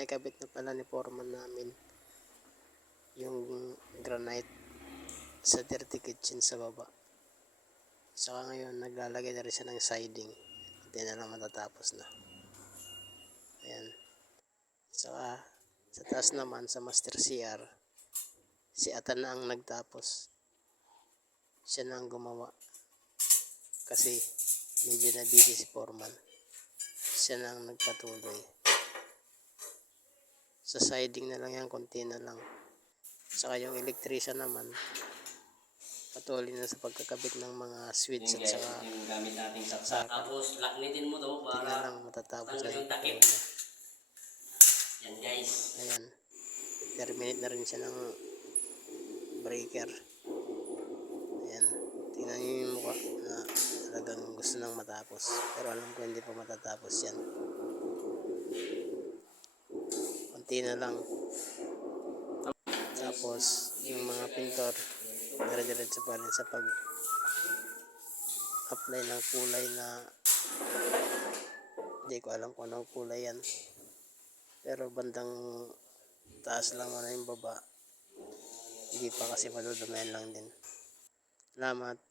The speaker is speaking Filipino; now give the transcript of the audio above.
naikabit na pala ni foreman namin yung granite sa dirty kitchen sa baba. Saka ngayon naglalagay na rin siya ng siding. Hindi na lang matatapos na. Ayan. Saka sa taas naman sa master CR, si Atan na ang nagtapos. Siya na ang gumawa. Kasi medyo na busy si foreman. Siya na ang nagpatuloy. Sa siding na lang yan, konti na lang. Saka yung electrician naman, patuloy na sa pagkakabit ng mga switch at saka yung gamit nating saksak. Tapos laknitin mo to para tingnan lang matatapos na yung takip. patuloy niya. Yan guys. Ayan. Terminate na rin siya ng breaker. Ayan. Tingnan niyo yung mukha na talagang gusto nang matapos. Pero alam ko hindi pa matatapos yan. Konti na lang. Tapos yung mga pintor, dire-diretso pa rin sa pag-apply ng kulay na hindi ko alam kung anong kulay yan. Pero bandang taas lang na yung baba. Hindi pa kasi madudumihan lang din. Salamat.